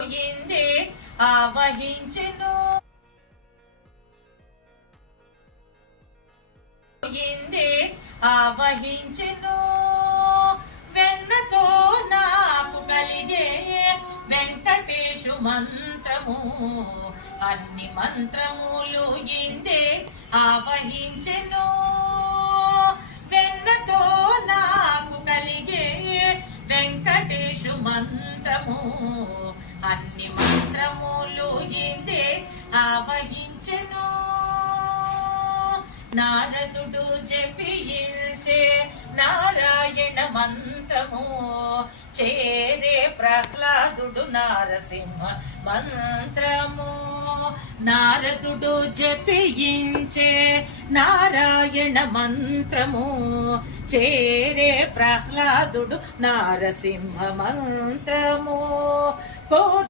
ఇందే ఆవహించెను ఇందే ఆవహించెను వెన్నతో నాకు కలిగే వెంకటేశు మంత్రము అన్ని మంత్రములు ఇందే ఆవహించెను వెన్నతో నాకు కలిగే వెంకటేశు మంత్రము అన్ని మంత్రములు ఇందే ఆవహించెను నారదుడు జపించే నారాయణ మంత్రము చేరే ప్రహ్లాదుడు నారసింహ మంత్రము నారదుడు జపించే నారాయణ మంత్రము చేరే ప్రహ్లాదుడు నారసింహ మంత్రము